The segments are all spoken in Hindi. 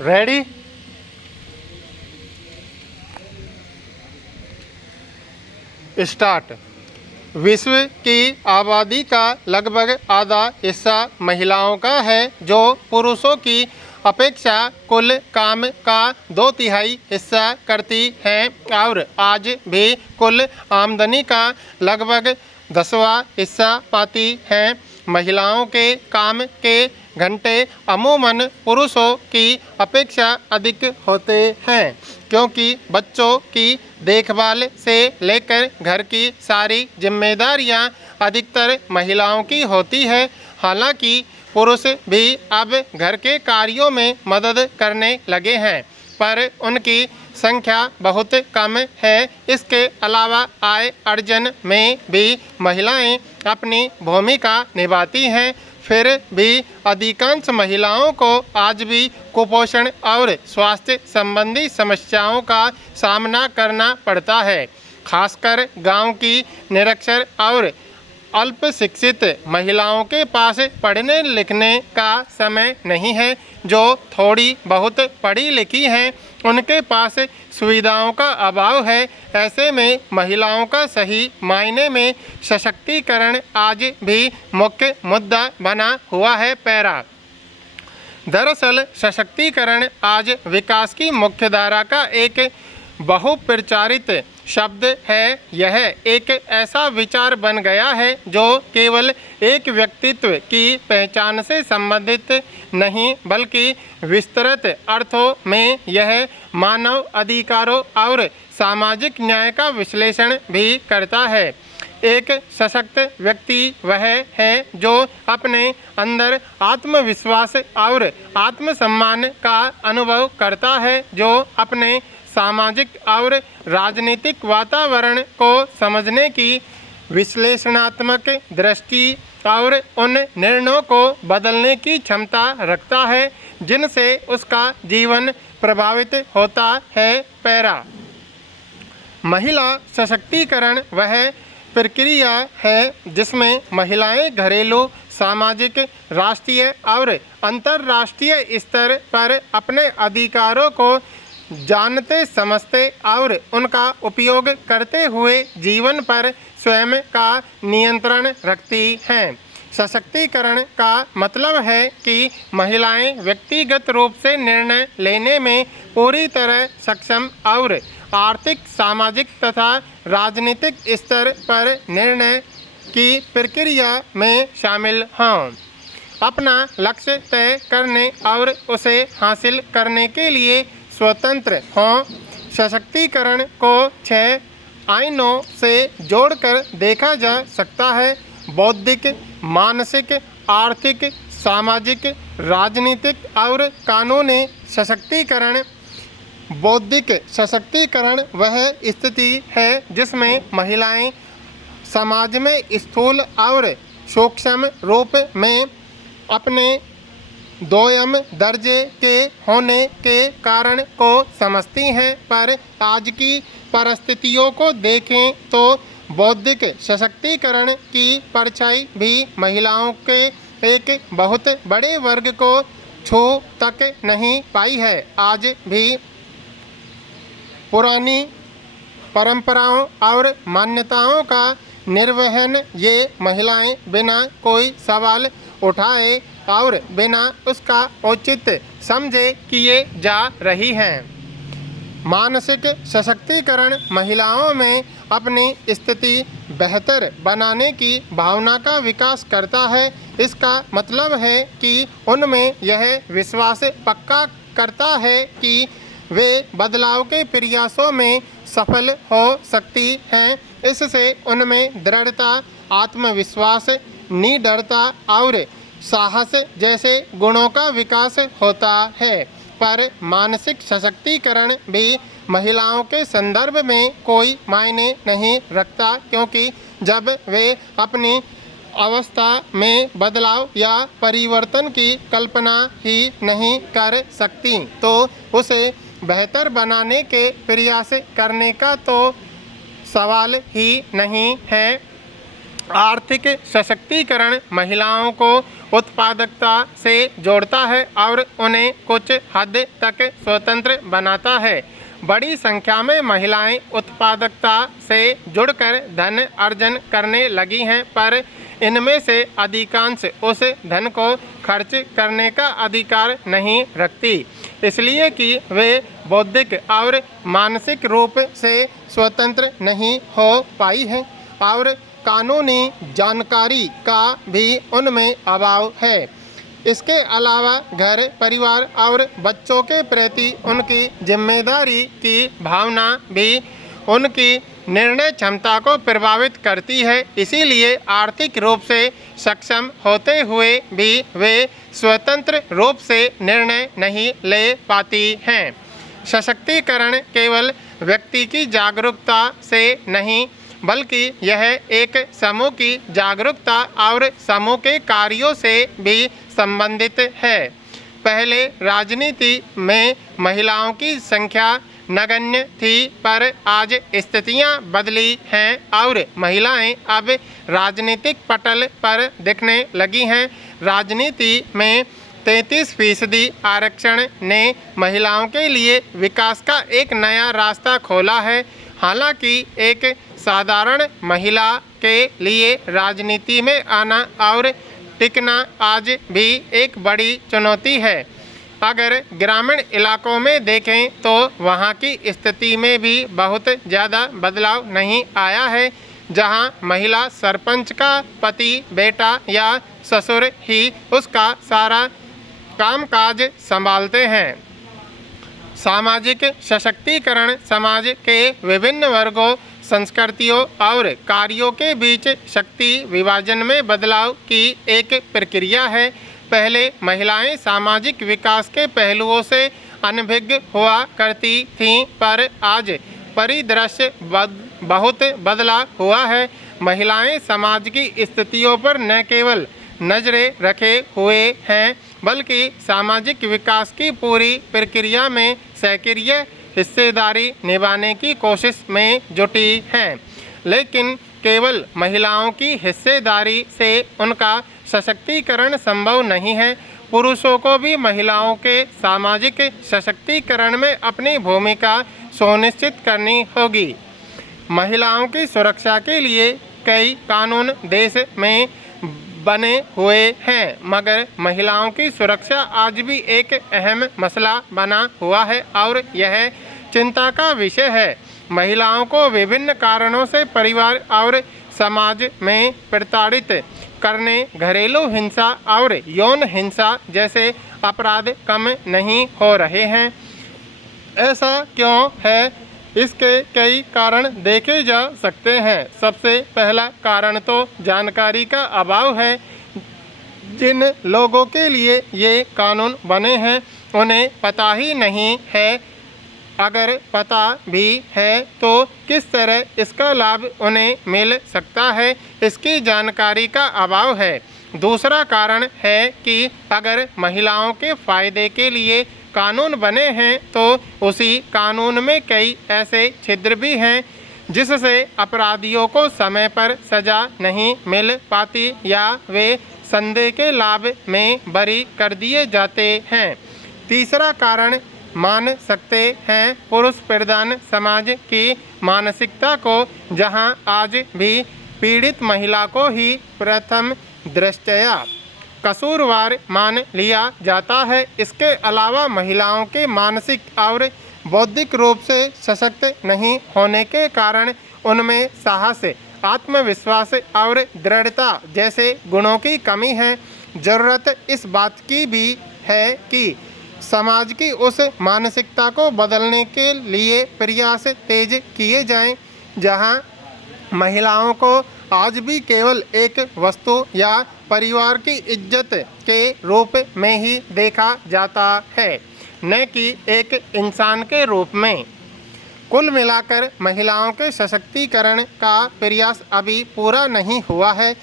रेडी। स्टार्ट। विश्व की आबादी का लगभग आधा हिस्सा महिलाओं का है, जो पुरुषों की अपेक्षा कुल काम का 2/3 हिस्सा करती हैं और आज भी कुल आमदनी का लगभग 10वां हिस्सा पाती हैं। महिलाओं के काम के घंटे अमूमन पुरुषों की अपेक्षा अधिक होते हैं, क्योंकि बच्चों की देखभाल से लेकर घर की सारी जिम्मेदारियां अधिकतर महिलाओं की होती है। हालांकि पुरुष भी अब घर के कार्यों में मदद करने लगे हैं, पर उनकी संख्या बहुत कम है। इसके अलावा आय अर्जन में भी महिलाएं अपनी भूमिका निभाती हैं। फिर भी अधिकांश महिलाओं को आज भी कुपोषण और स्वास्थ्य संबंधी समस्याओं का सामना करना पड़ता है। खासकर गांव की निरक्षर और अल्प शिक्षित महिलाओं के पास पढ़ने लिखने का समय नहीं है। जो थोड़ी बहुत पढ़ी लिखी हैं, उनके पास सुविधाओं का अभाव है। ऐसे में महिलाओं का सही मायने में सशक्तिकरण आज भी मुख्य मुद्दा बना हुआ है। पैरा। दरअसल सशक्तिकरण आज विकास की मुख्यधारा का एक बहुप्रचारित शब्द है। यह एक ऐसा विचार बन गया है जो केवल एक व्यक्तित्व की पहचान से संबंधित नहीं, बल्कि विस्तृत अर्थों में यह मानव अधिकारों और सामाजिक न्याय का विश्लेषण भी करता है। एक सशक्त व्यक्ति वह है जो अपने अंदर आत्मविश्वास और आत्मसम्मान का अनुभव करता है, जो अपने सामाजिक और राजनीतिक वातावरण को समझने की विश्लेषणात्मक दृष्टि और उन निर्णयों को बदलने की क्षमता रखता है जिनसे उसका जीवन प्रभावित होता है। पैरा। महिला सशक्तिकरण वह प्रक्रिया है जिसमें महिलाएं घरेलू, सामाजिक, राष्ट्रीय और अंतर्राष्ट्रीय स्तर पर अपने अधिकारों को जानते समझते और उनका उपयोग करते हुए जीवन पर स्वयं का नियंत्रण रखती हैं। सशक्तिकरण का मतलब है कि महिलाएं व्यक्तिगत रूप से निर्णय लेने में पूरी तरह सक्षम और आर्थिक, सामाजिक तथा राजनीतिक स्तर पर निर्णय की प्रक्रिया में शामिल हों। अपना लक्ष्य तय करने और उसे हासिल करने के लिए स्वतंत्र हों। सशक्तिकरण को 6 आयामों से जोड़कर देखा जा सकता है: बौद्धिक, मानसिक, आर्थिक, सामाजिक, राजनीतिक और कानूनी सशक्तिकरण। बौद्धिक सशक्तिकरण वह स्थिति है जिसमें महिलाएं समाज में स्थूल और सूक्ष्म रूप में अपने दोयम दर्जे के होने के कारण को समझती हैं, पर आज की परिस्थितियों को देखें तो बौद्धिक सशक्तिकरण की परछाई भी महिलाओं के एक बहुत बड़े वर्ग को छू तक नहीं पाई है। आज भी पुरानी परंपराओं और मान्यताओं का निर्वहन ये महिलाएं बिना कोई सवाल उठाए और बिना उसका औचित्य समझे किए जा रही हैं। मानसिक सशक्तिकरण महिलाओं में अपनी स्थिति बेहतर बनाने की भावना का विकास करता है। इसका मतलब है कि उनमें यह विश्वास पक्का करता है कि वे बदलाव के प्रयासों में सफल हो सकती हैं। इससे उनमें दृढ़ता, आत्मविश्वास, निडरता और साहस जैसे गुणों का विकास होता है। पर मानसिक सशक्तिकरण भी महिलाओं के संदर्भ में कोई मायने नहीं रखता, क्योंकि जब वे अपनी अवस्था में बदलाव या परिवर्तन की कल्पना ही नहीं कर सकती, तो उसे बेहतर बनाने के प्रयास करने का तो सवाल ही नहीं है। आर्थिक सशक्तिकरण महिलाओं को उत्पादकता से जोड़ता है और उन्हें कुछ हद तक स्वतंत्र बनाता है। बड़ी संख्या में महिलाएं उत्पादकता से जुड़कर धन अर्जन करने लगी हैं, पर इनमें से अधिकांश उस धन को खर्च करने का अधिकार नहीं रखती, इसलिए कि वे बौद्धिक और मानसिक रूप से स्वतंत्र नहीं हो पाई हैं और कानूनी जानकारी का भी उनमें अभाव है। इसके अलावा घर, परिवार और बच्चों के प्रति उनकी जिम्मेदारी की भावना भी उनकी निर्णय क्षमता को प्रभावित करती है। इसीलिए आर्थिक रूप से सक्षम होते हुए भी वे स्वतंत्र रूप से निर्णय नहीं ले पाती हैं। सशक्तिकरण केवल व्यक्ति की जागरूकता से नहीं, बल्कि यह एक समूह की जागरूकता और समूह के कार्यों से भी संबंधित है। पहले राजनीति में महिलाओं की संख्या नगण्य थी, पर आज स्थितियां बदली हैं और महिलाएं अब राजनीतिक पटल पर दिखने लगी हैं। राजनीति में 33% आरक्षण ने महिलाओं के लिए विकास का एक नया रास्ता खोला है। हालांकि एक साधारण महिला के लिए राजनीति में आना और टिकना आज भी एक बड़ी चुनौती है। अगर ग्रामीण इलाकों में देखें तो वहाँ की स्थिति में भी बहुत ज़्यादा बदलाव नहीं आया है, जहाँ महिला सरपंच का पति, बेटा या ससुर ही उसका सारा कामकाज संभालते हैं। सामाजिक सशक्तिकरण समाज के विभिन्न वर्गों, संस्कृतियों और कार्यों के बीच शक्ति विभाजन में बदलाव की एक प्रक्रिया है। पहले महिलाएं सामाजिक विकास के पहलुओं से अनभिज्ञ हुआ करती थीं, पर आज परिदृश्य बहुत बदला हुआ है। महिलाएं समाज की स्थितियों पर न केवल नजरें रखे हुए हैं, बल्कि सामाजिक विकास की पूरी प्रक्रिया में सक्रिय हिस्सेदारी निभाने की कोशिश में जुटी हैं। लेकिन केवल महिलाओं की हिस्सेदारी से उनका सशक्तिकरण संभव नहीं है। पुरुषों को भी महिलाओं के सामाजिक सशक्तिकरण में अपनी भूमिका सुनिश्चित करनी होगी। महिलाओं की सुरक्षा के लिए कई कानून देश में बने हुए हैं, मगर महिलाओं की सुरक्षा आज भी एक अहम मसला बना हुआ है और यह चिंता का विषय है। महिलाओं को विभिन्न कारणों से परिवार और समाज में प्रताड़ित करने, घरेलू हिंसा और यौन हिंसा जैसे अपराध कम नहीं हो रहे हैं। ऐसा क्यों है? इसके कई कारण देखे जा सकते हैं। सबसे पहला कारण तो जानकारी का अभाव है। जिन लोगों के लिए ये कानून बने हैं उन्हें पता ही नहीं है। अगर पता भी है तो किस तरह इसका लाभ उन्हें मिल सकता है, इसकी जानकारी का अभाव है। दूसरा कारण है कि अगर महिलाओं के फायदे के लिए कानून बने हैं तो उसी कानून में कई ऐसे छिद्र भी हैं जिससे अपराधियों को समय पर सज़ा नहीं मिल पाती या वे संदेह के लाभ में बरी कर दिए जाते हैं। तीसरा कारण मान सकते हैं पुरुष प्रधान समाज की मानसिकता को, जहां आज भी पीड़ित महिला को ही प्रथम दृष्टया कसूरवार मान लिया जाता है। इसके अलावा महिलाओं के मानसिक और बौद्धिक रूप से सशक्त नहीं होने के कारण उनमें साहस, आत्मविश्वास और दृढ़ता जैसे गुणों की कमी है। ज़रूरत इस बात की भी है कि समाज की उस मानसिकता को बदलने के लिए प्रयास तेज किए जाएं, जहां महिलाओं को आज भी केवल एक वस्तु या परिवार की इज्जत के रूप में ही देखा जाता है, न कि एक इंसान के रूप में। कुल मिलाकर महिलाओं के सशक्तिकरण का प्रयास अभी पूरा नहीं हुआ है।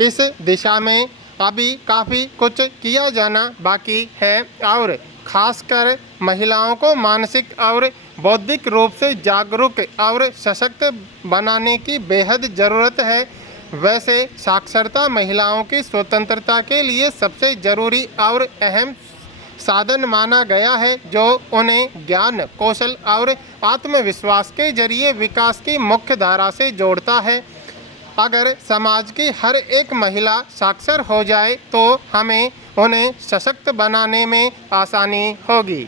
इस दिशा में अभी काफ़ी कुछ किया जाना बाकी है और खासकर महिलाओं को मानसिक और बौद्धिक रूप से जागरूक और सशक्त बनाने की बेहद ज़रूरत है। वैसे साक्षरता महिलाओं की स्वतंत्रता के लिए सबसे जरूरी और अहम साधन माना गया है, जो उन्हें ज्ञान, कौशल और आत्मविश्वास के जरिए विकास की मुख्य धारा से जोड़ता है। अगर समाज की हर एक महिला साक्षर हो जाए तो हमें उन्हें सशक्त बनाने में आसानी होगी।